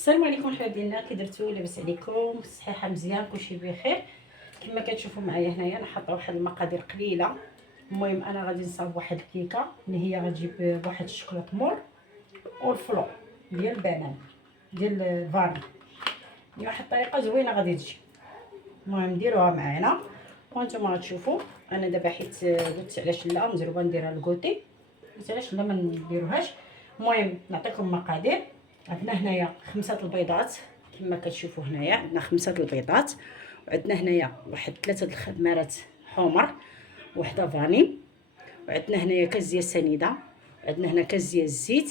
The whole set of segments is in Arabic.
السلام عليكم الحباب ديالنا، كي درتو؟ لاباس عليكم؟ الصحيحه مزيان، كلشي بخير. كما كتشوفوا معايا هنايا انا حاطه واحد المقادير قليله. المهم انا غادي نصاوب واحد الكيكه اللي هي غتجيب بواحد الشوكولاط مور والفلو ديال البنان ديال الفاني. هي واحد الطريقه زوينه غادي تجي. المهم ديروها معنا وانتم غتشوفوا. انا دابا حيت قلت علاش لا مزروبه نديرها لكوتي، قلت علاش لا ما نديروهاش. المهم نعطيكم مقادير. عندنا هنايا 5 البيضات كما كتشوفوا هنايا، عندنا 5 البيضات، وعندنا هنايا واحد 3 الخمارات حمر، وحده فاني، وعندنا هنايا كاس ديال السنيده، وعندنا هنا كاس ديال الزيت،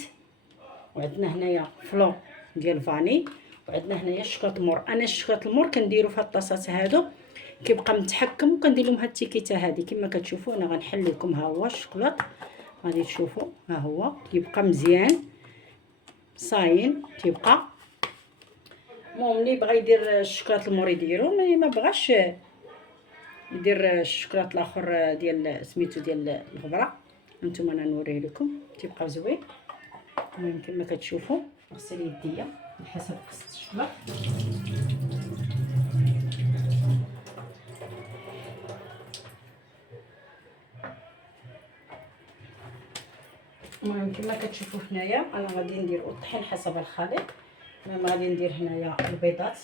وعندنا هنايا فلو ديال فاني، وعندنا هنايا الشوكولاط المور. انا الشوكولاط المور كنديرو في هاد الطاسات هادو كيبقى متحكم، وكندير لهم هاد التيكيته هادي كما كتشوفوا. انا غنحل لكم ها هو الشوكولاط، غادي تشوفوا ها هو كيبقى مزيان صاين تيبقى. المهم اللي بغى يدير الشوكولاط المور يديرو، ملي ما بغاش يدير الشوكولاط الاخر ديال سميتو ديال الغبره. هانتوما انا نوريه لكم تيبقى زوين. المهم كما كتشوفوا نغسل يديا على حسب خص الشوكولاط. المهم كما كتشوفوا هنايا انا غادي ندير الطحين حسب الخليط. المهم غادي ندير هنايا البيضات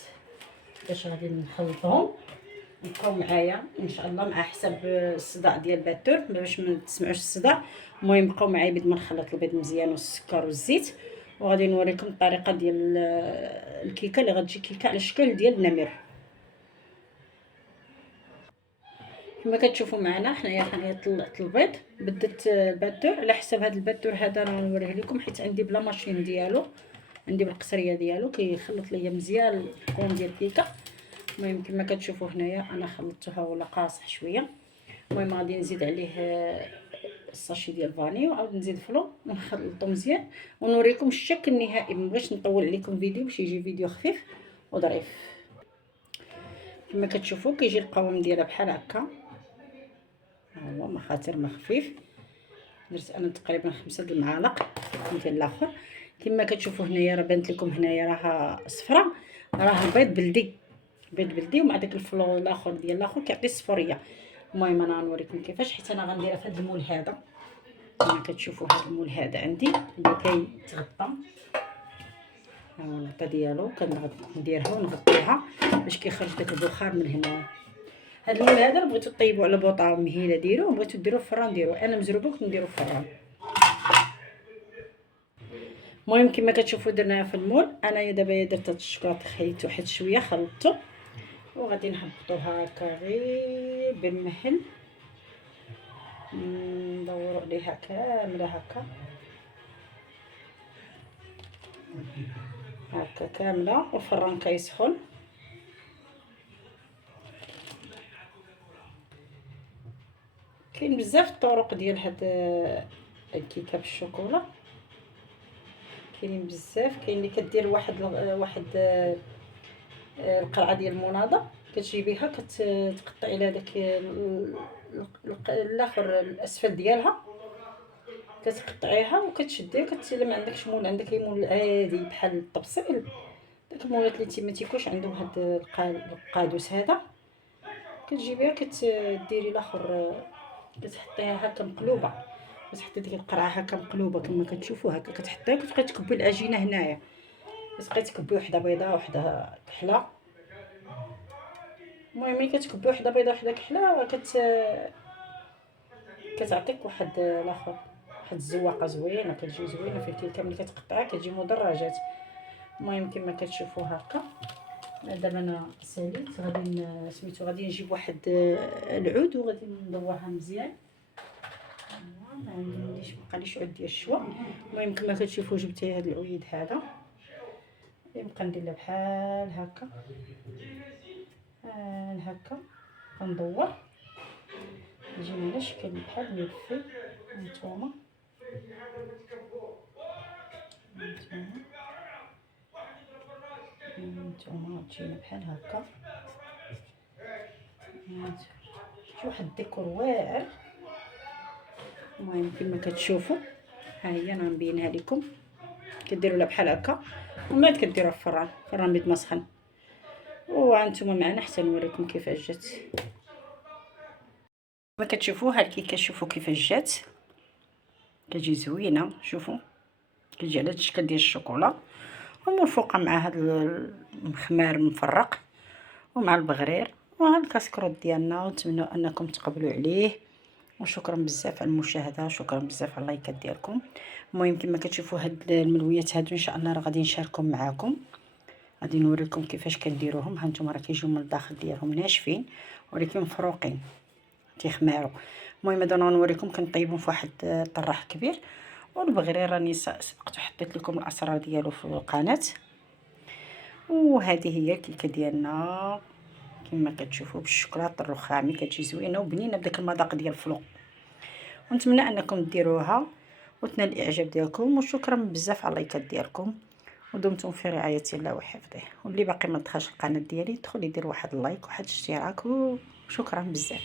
باش غادي نخلطهم يبقاو معايا ان شاء الله مع حسب الصداع ديال الباتور باش ما تسمعوش الصداع. المهم بقاو معايا بيد ما نخلط البيض مزيان والسكر والزيت، وغادي نوريكم الطريقه ديال الكيكه اللي غتجي كيكه على الشكل ديال النمر. كما كتشوفوا معنا حنايا طلعت البيض، بدت الباتور على حسب هذا الباتور هذا راه نوريه لكم حيت عندي بلا ماشين ديالو، عندي بالقصريه ديالو كيخلط ليا مزيان الكون ديال الكيكه. المهم كما كتشوفوا هنايا انا خلطته ولا قاصح شويه. المهم غادي نزيد عليه الساشي ديال الفاني وعاود نزيد فلو ونخلطو مزيان ونوريكم الشكل النهائي. مبغيتش نطول عليكم فيديو باش يجي فيديو خفيف وظريف. كما كتشوفوا كيجي القوام ديالها بحال هكا، ها هو ما خاطر ما خفيف. درت انا تقريبا 5 المعالق ديال الاخر. كما كتشوفوا هنايا راه بانت لكم هنايا راها صفرة، راه البيض بلدي، بيض بلدي، ومع داك الفلو الاخر ديال الاخر كيعطي الصفوريه. المهم انا غنوريكم كيفاش، حيت انا غنديرها في هذا المول هذا. كما كتشوفوا هذا المول هذا عندي اللي كيتغطى، ها هو الغطا ديالو كنديرها ونغطيها باش كيخرج داك البخار من هنا. هذا المول هذا بغيتو طيبوا على بوطه مهيله ديروه، بغيتو ديروه في الفران ديروه. انا مزروبه كنديرو في الفران. المهم كما كتشوفوا درناها في المول. انايا دابا درت هاد الشوكولاط خليته واحد شويه خلطته، وغادي نهبطوها هكا غير بالمهل، ندورو عليها كامله هكا هكا كامله، والفران كيسخن. كاين بزاف الطرق ديال هاد الكيكه بالشوكولا، كاينين بزاف. كاين اللي كدير واحد القرعه ديال المناضه كتجيبيها كتقطعي على داك الاخر الاسفل ديالها، كتقطعيها وكتشديها الا ما عندكش مول، عندك مول عادي بحال الطبسيل، داك المولات اللي ما تيكونش عندهم هاد القادوس هذا، كتجيبيها كديري الاخر كتحطيها هكا مقلوبه، كتحطي ديك القرعه هكا مقلوبه كما كتشوفوا هكا، كتحطيها كتبقاي تكبي العجينه هنايا، كتبقاي تكبي وحده بيضاء وحده كحله. المهم ملي كتكبي وحده بيضاء وحده كحله كتعطيك واحد الاخر واحد الزواقه زوينه، كتجي زوينه في الكيكه ملي كتقطعها كتجي مدرجات. المهم كما كتشوفوا هكا دابا انا ساليت، غادي سميتو غادي نجيب واحد العود وغادي ندورها مزيان. ما عنديش مابقاليش عود ديال الشوا. المهم كما كتشوفوا جبت هذا العويد هذا، يبقى ندير له بحال هكا بحال هكا كندور يجيني على شكل بحال ملفي. هانتوما تجينا بحال هكا، شي واحد الديكور واعر. المهم كما كتشوفوا ها هي انا مبينها لكم، كديروا لها بحال هكا ومن بعد كديروها في الفران بيت ما سخن. وهانتوما معنا حتى نوريكم كيفاش جات. كما كتشوفوا هاد الكيكه، شوفوا كيفاش جات، كتجي زوينه. شوفوا كتجي على الشكل ديال الشوكولا، ومرفوقه مع هاد المخمار مفرق ومع البغرير وهاد الكاسكروط ديالنا. ونتمنى انكم تقبلوا عليه. وشكرا بزاف على المشاهده، شكرا بزاف على اللايكات ديالكم. المهم كما كتشوفوا هاد الملويات هادو ان شاء الله راه غادي نشاركهم معاكم، غادي نوريكم كيفاش كنديروهم. ها نتوما راه كيجيو من الداخل ديالهم ناشفين ولكن مفروقين تيخماروا. المهم هذا نوريكم كنطيبهم في واحد الطراح كبير. والبغرير راني سبقت وحطيت لكم الاسرار ديالو في القناه. وهذه هي الكيكه ديالنا كما كتشوفوا بالشوكولاط الرخامي، كتجي زوينه وبنينه بداك المذاق ديال الفلو. ونتمنى انكم ديروها وتنال الاعجاب ديالكم. وشكرا بزاف على اللايكات ديالكم، ودمتم في رعايه الله وحفظه. واللي باقي ما دخلش القناه ديالي يدخل يدير واحد اللايك وواحد الاشتراك. وشكرا بزاف.